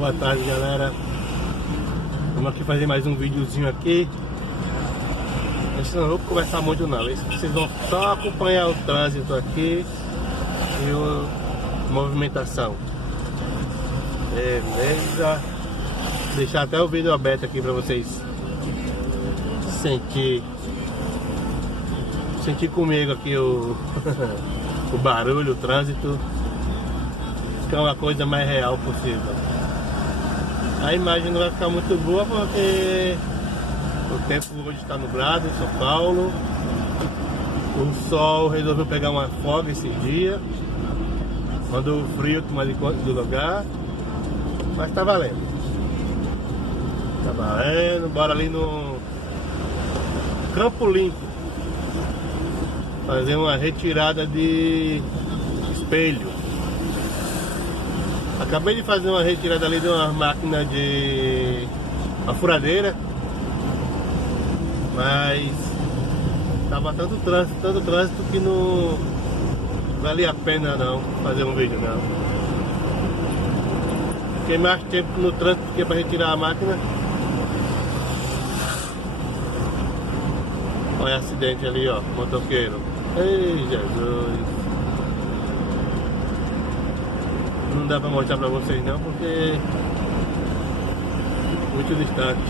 Boa tarde, galera. Vamos aqui fazer mais um videozinho aqui. Eu não vou conversar muito não. Vocês vão só acompanhar o trânsito aqui e a movimentação. Beleza. Deixar até o vídeo aberto aqui para vocês sentir comigo aqui o barulho, o trânsito, que é uma coisa mais real possível. A imagem não vai ficar muito boa porque o tempo hoje está nublado em São Paulo. O sol resolveu pegar uma folga esse dia, mandou o frio tomar de conta do lugar, mas tá valendo. Tá valendo. Bora ali no Campo Limpo fazer uma retirada de espelho. Acabei de fazer uma retirada ali de uma máquina de uma furadeira, mas tava tanto trânsito que não valia a pena não fazer um vídeo não. Fiquei mais tempo no trânsito do que para retirar a máquina. Olha o acidente ali, ó, motoqueiro. Ei, Jesus. Não dá pra mostrar pra vocês não, porque muito distante.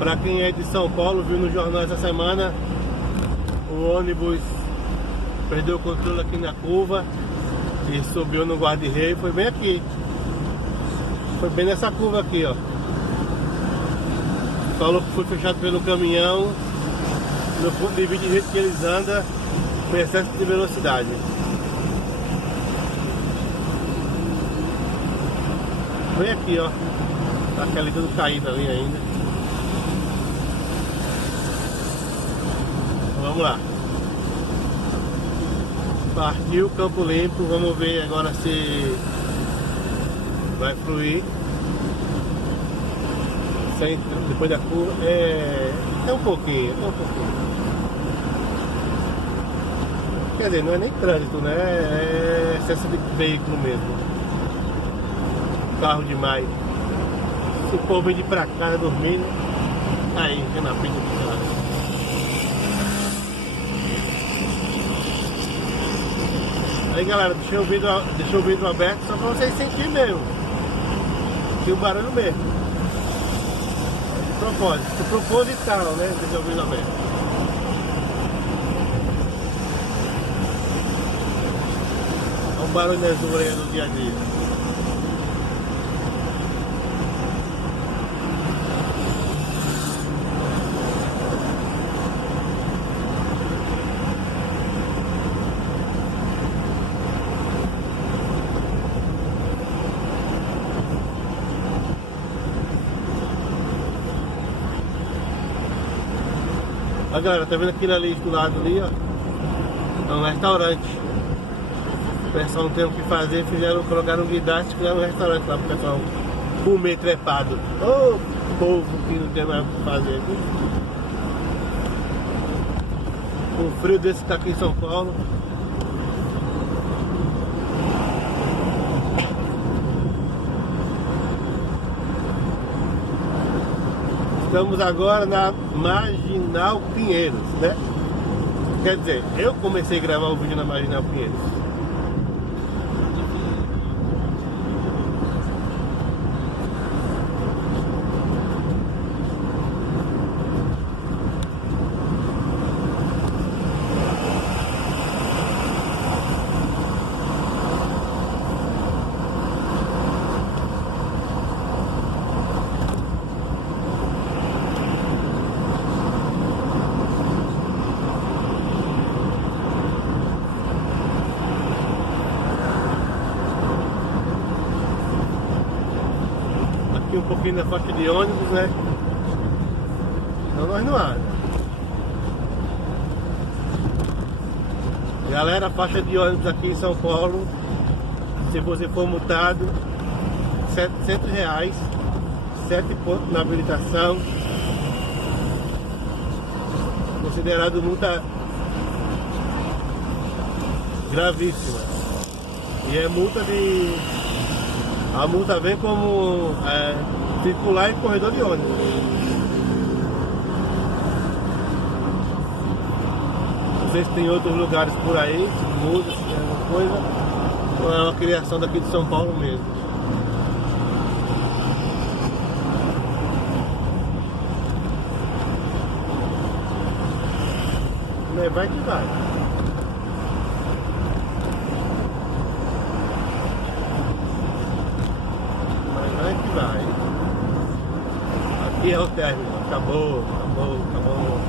Pra quem é de São Paulo, viu no jornal essa semana, o ônibus perdeu o controle aqui na curva e subiu no guarda-reio. Foi bem aqui. Foi bem nessa curva aqui, ó. Falou que foi fechado pelo caminhão. No ponto de vista, do jeito que eles andam, foi excesso de velocidade. Bem aqui, ó. Tá aquela tudo caída ali ainda. Então, vamos lá. Partiu Campo Limpo. Vamos ver agora se vai fluir sem, depois da curva. É um pouquinho. Quer dizer, não é nem trânsito, né? É excesso de veículo mesmo. Carro demais. Se o povo vem de pra casa dormindo, aí, já na frente do carro. Aí, galera, deixei o vidro aberto só pra vocês sentirem mesmo. E o barulho mesmo. Propósito, proposital, né? Deixa o vidro aberto. Olha o barulho das ruas no dia a dia. Olha, galera, tá vendo aquilo ali do lado ali, ó? É um restaurante. O pessoal não tem o que fazer, colocaram um guindaste e fizeram um restaurante lá pro pessoal comer trepado. Ô, povo que não tem mais o que fazer. Um frio desse que tá aqui em São Paulo. Estamos agora na Marginal Pinheiros, né? Quer dizer, eu comecei a gravar o vídeo na Marginal Pinheiros. Um pouquinho na faixa de ônibus, né? Então nós não há. Galera, faixa de ônibus aqui em São Se você for multado, R$700, 7 pontos na habilitação, considerado multa gravíssima. E é multa de... A multa vem como circular em corredor de ônibus. Não sei se tem outros lugares por aí, se muda, se tem alguma coisa, ou é uma criação daqui de São Paulo mesmo. Mas vai que vai. Mas vai que vai. Aqui é o término. Acabou, acabou, acabou.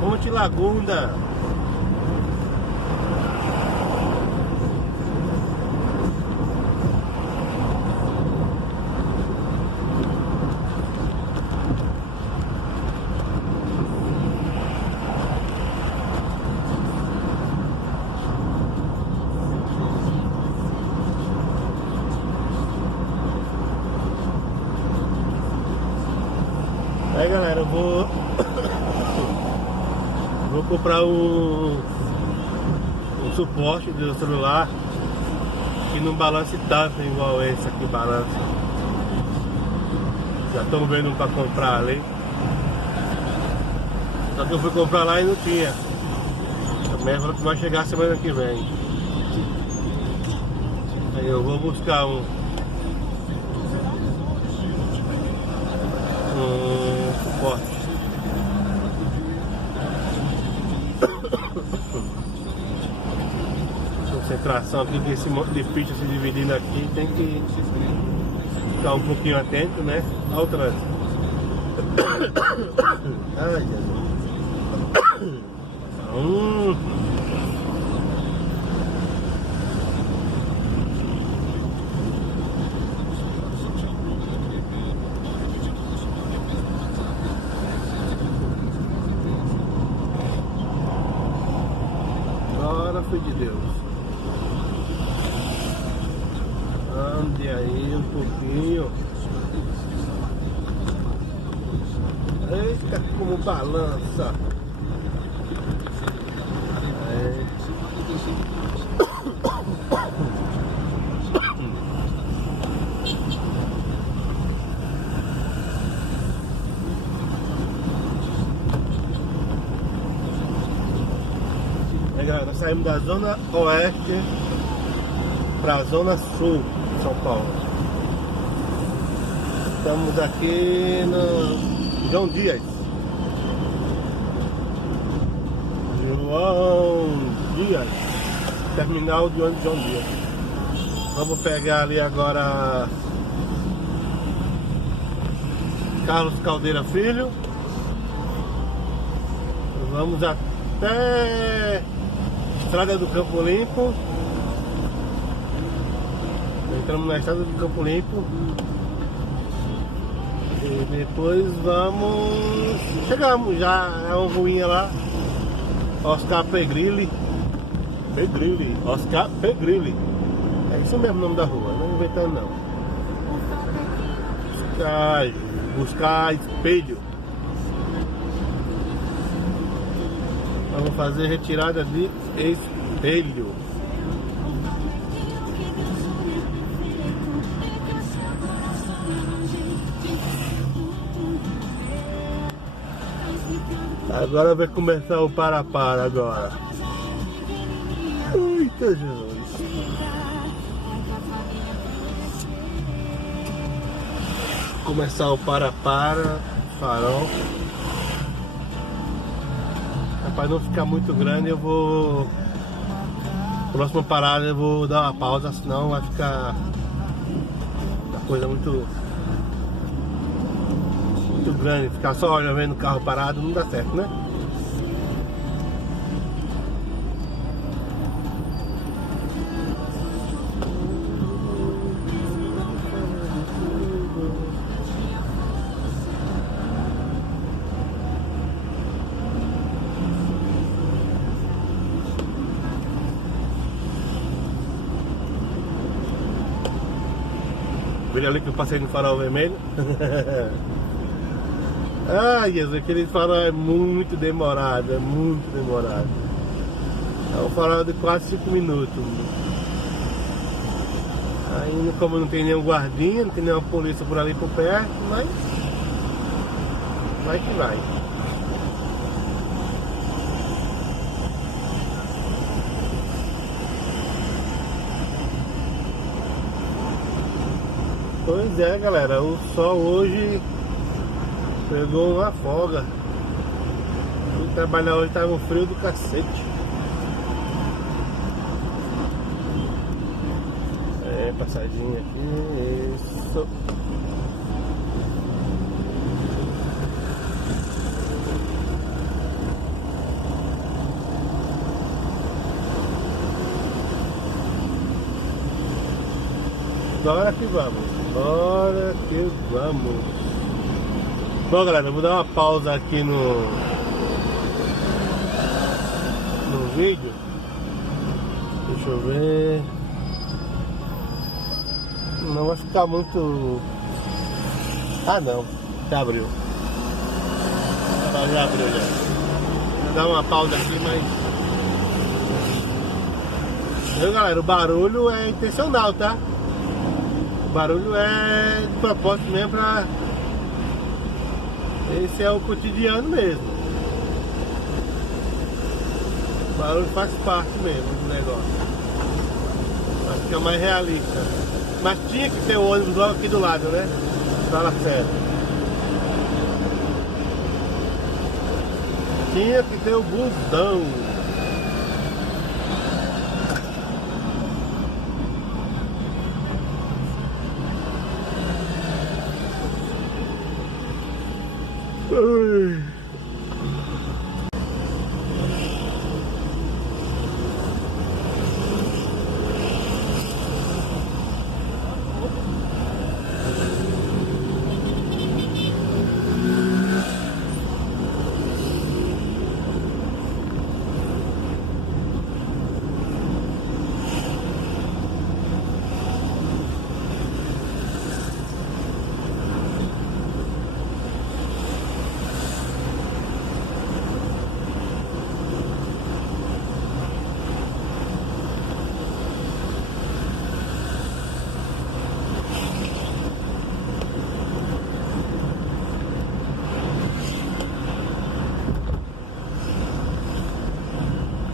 Ponte Lagunda. Aí galera, eu vou comprar um suporte do celular que não balance tanto igual esse aqui balança. Já estão vendo para comprar ali. Só que eu fui comprar lá e não tinha. Também falou que vai chegar semana que vem. Aí eu vou buscar um suporte. Concentração aqui, que esse monte de pista se dividindo aqui, tem que ficar um pouquinho atento, né, ao trânsito. Ai, Jesus. Agora foi de Deus. Ande aí um pouquinho. Eita, como balança. Aí galera, nós saímos da zona oeste para a zona sul de São Paulo. Estamos aqui no João Dias. Terminal de ônibus João Dias. Vamos pegar ali agora Carlos Caldeira Filho. Vamos até Estrada do Campo Limpo. Entramos na Estrada do Campo Limpo. E depois vamos... Chegamos já, é uma ruinha lá. Oscar Pegrilli. Oscar Pegrilli. É isso mesmo o nome da rua, não inventando não. Buscar espelho. Vamos fazer retirada de espelho. Agora vai começar o para-para agora. Eita Jesus. Começar o para-para, farol. Para não ficar muito grande, eu vou... Próxima parada eu vou dar uma pausa, senão vai ficar uma coisa muito muito grande, ficar só olhando vendo o carro parado não dá certo, né? Viram ali que eu passei no farol vermelho? Ai, Jesus, aquele farol é muito demorado, é muito demorado. É um farol de quase 5 minutos. Aí, como não tem nenhum guardinha, não tem nenhuma polícia por ali por perto, mas vai que vai. Pois é, galera, o sol hoje pegou uma folga. Fui trabalhar hoje, tava um frio do cacete. É, passadinha aqui, isso. Bora que vamos. Bora que vamos. Bom, galera, eu vou dar uma pausa aqui no vídeo. Deixa eu ver. Não vai ficar muito... Ah, não. Já abriu. Já abriu, já. Vou dar uma pausa aqui, mas... Viu, galera? O barulho é intencional, tá? O barulho é de propósito mesmo pra... Esse é o cotidiano mesmo. O barulho faz parte mesmo do negócio. Pra ficar mais realista. Mas tinha que ter o ônibus logo aqui do lado, né? Da Lacerda. Tinha que ter o busão.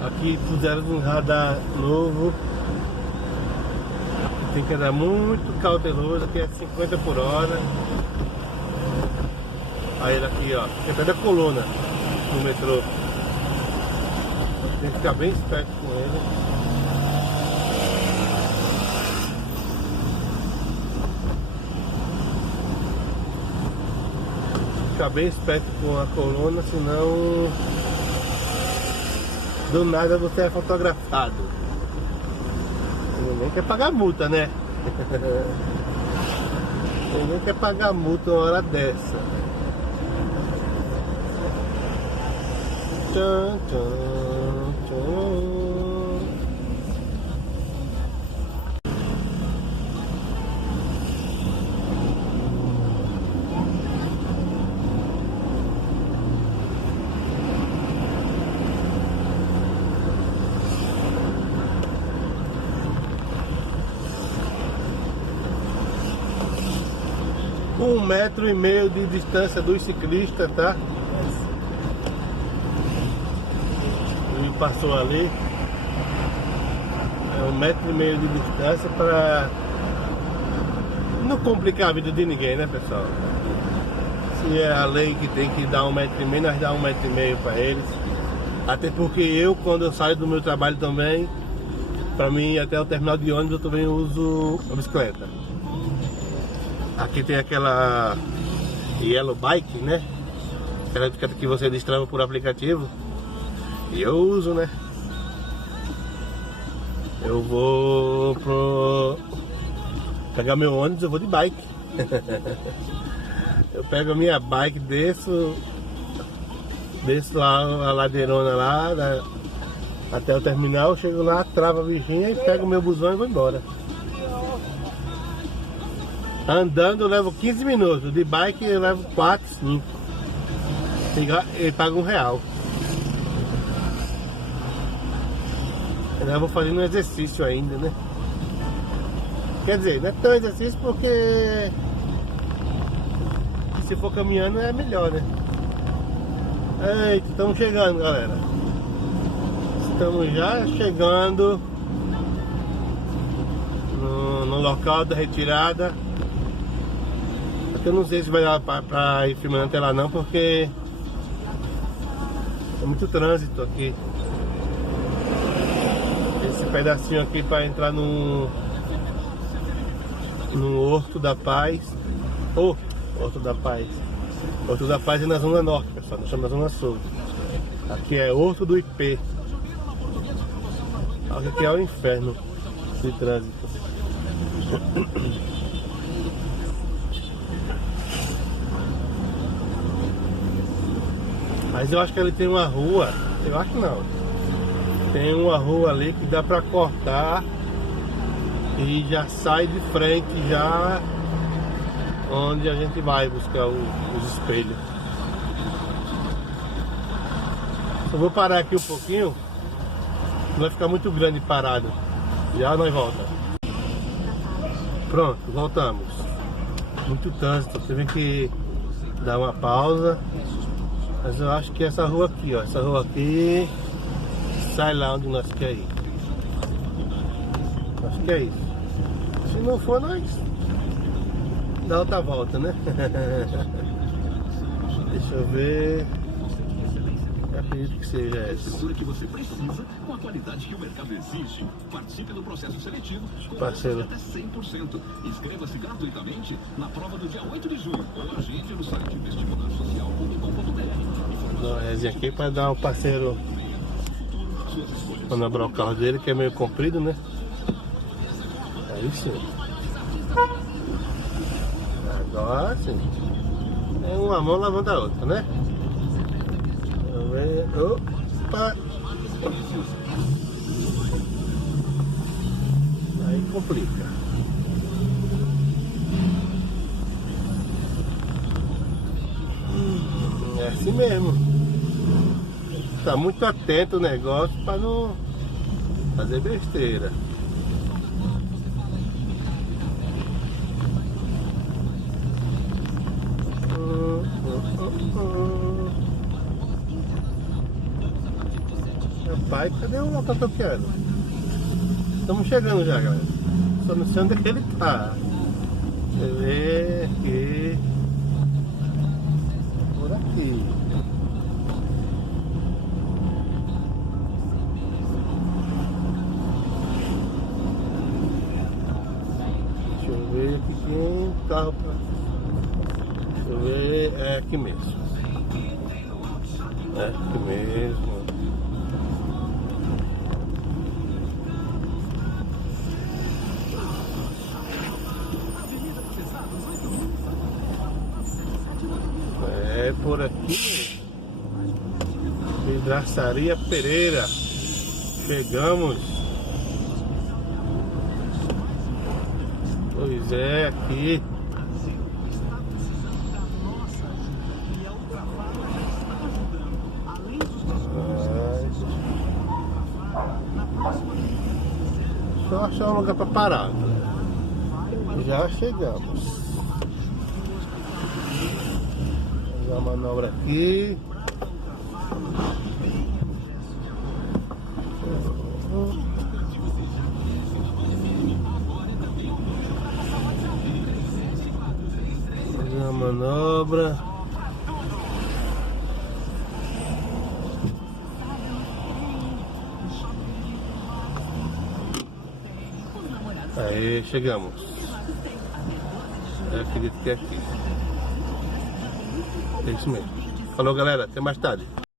Aqui fizeram um radar novo. Tem que andar muito cauteloso, aqui é 50 por hora. Aí ele aqui, ó, tem até da coluna no metrô. Tem que ficar bem esperto com ele. Ficar bem esperto com a coluna, senão do nada você é fotografado. Ninguém quer pagar multa, né? Ninguém quer pagar multa uma hora dessa. Tchan, tchan, tchan. 1,5 metro de distância dos ciclistas, tá? Ele passou ali. É 1,5 metro de distância para não complicar a vida de ninguém, né, pessoal? Se é a lei que tem que dar 1,5 metro, nós dá 1,5 metro para eles. Até porque eu, quando eu saio do meu trabalho também, para mim ir até o terminal de ônibus, eu também uso a bicicleta. Aqui tem aquela Yellow Bike, né? Aquela que você destrava por aplicativo. E eu uso, né? Eu vou pegar meu ônibus, eu vou de bike. Eu pego a minha bike, desço lá a ladeirona lá até o terminal, chego lá, travo a bichinha e pego o meu busão e vou embora. Andando eu levo 15 minutos, de bike eu levo 4, 5. E pago R$1. Eu vou fazendo um exercício ainda, né? Quer dizer, não é tão exercício porque se for caminhando é melhor, né? Eita, estamos chegando, galera. Estamos já chegando no local da retirada. Eu não sei se vai dar pra ir filmando até lá não, porque é muito trânsito aqui. Esse pedacinho aqui para entrar no Horto da Paz. Horto da Paz. Horto da Paz é na Zona Norte, pessoal. Nós estamos na Zona Sul. Aqui é Horto do IP. Aqui é o inferno de trânsito. Mas eu acho que ele tem uma rua. Eu acho que não. Tem uma rua ali que dá pra cortar e já sai de frente já onde a gente vai buscar os espelhos. Eu vou parar aqui um pouquinho. Não vai ficar muito grande parado. Já nós voltamos. Pronto, voltamos. Muito trânsito, teve que dar uma pausa. Mas eu acho que essa rua aqui, ó. Essa rua aqui sai lá onde nós quer ir. Acho que é isso. Se não for, nós dá outra volta, né? Deixa eu ver. Eu acredito que seja essa. Que você precisa, com a qualidade que o mercado exige. Participe do processo seletivo com parceiro até 100%. Inscreva-se gratuitamente na prova do dia 8 de junho. Ou agende no site vestibularsocial.com.br. Dá uma resinha aqui para dar o parceiro manobrar o carro dele, que é meio comprido, né? Aí sim. Agora sim. É uma mão lavando a outra, né? Vamos ver. Opa! Aí complica. É assim mesmo. Tá muito atento o negócio para não fazer besteira. Rapaz, cadê o motoqueiro? Estamos chegando já, galera. Só não sei onde é que ele tá. Deixa eu ver aqui. Por aqui. Deixa eu ver aqui tem carro pra... Deixa eu ver, é aqui mesmo. É aqui mesmo. É por aqui. Vidraçaria Pereira. Chegamos. Pois é, aqui. Só achar um lugar para parar. Já chegamos. Fazer a manobra aqui. Fazer a manobra. Aí chegamos. Eu acredito que é aqui. É isso mesmo. Falou, galera. Até mais tarde.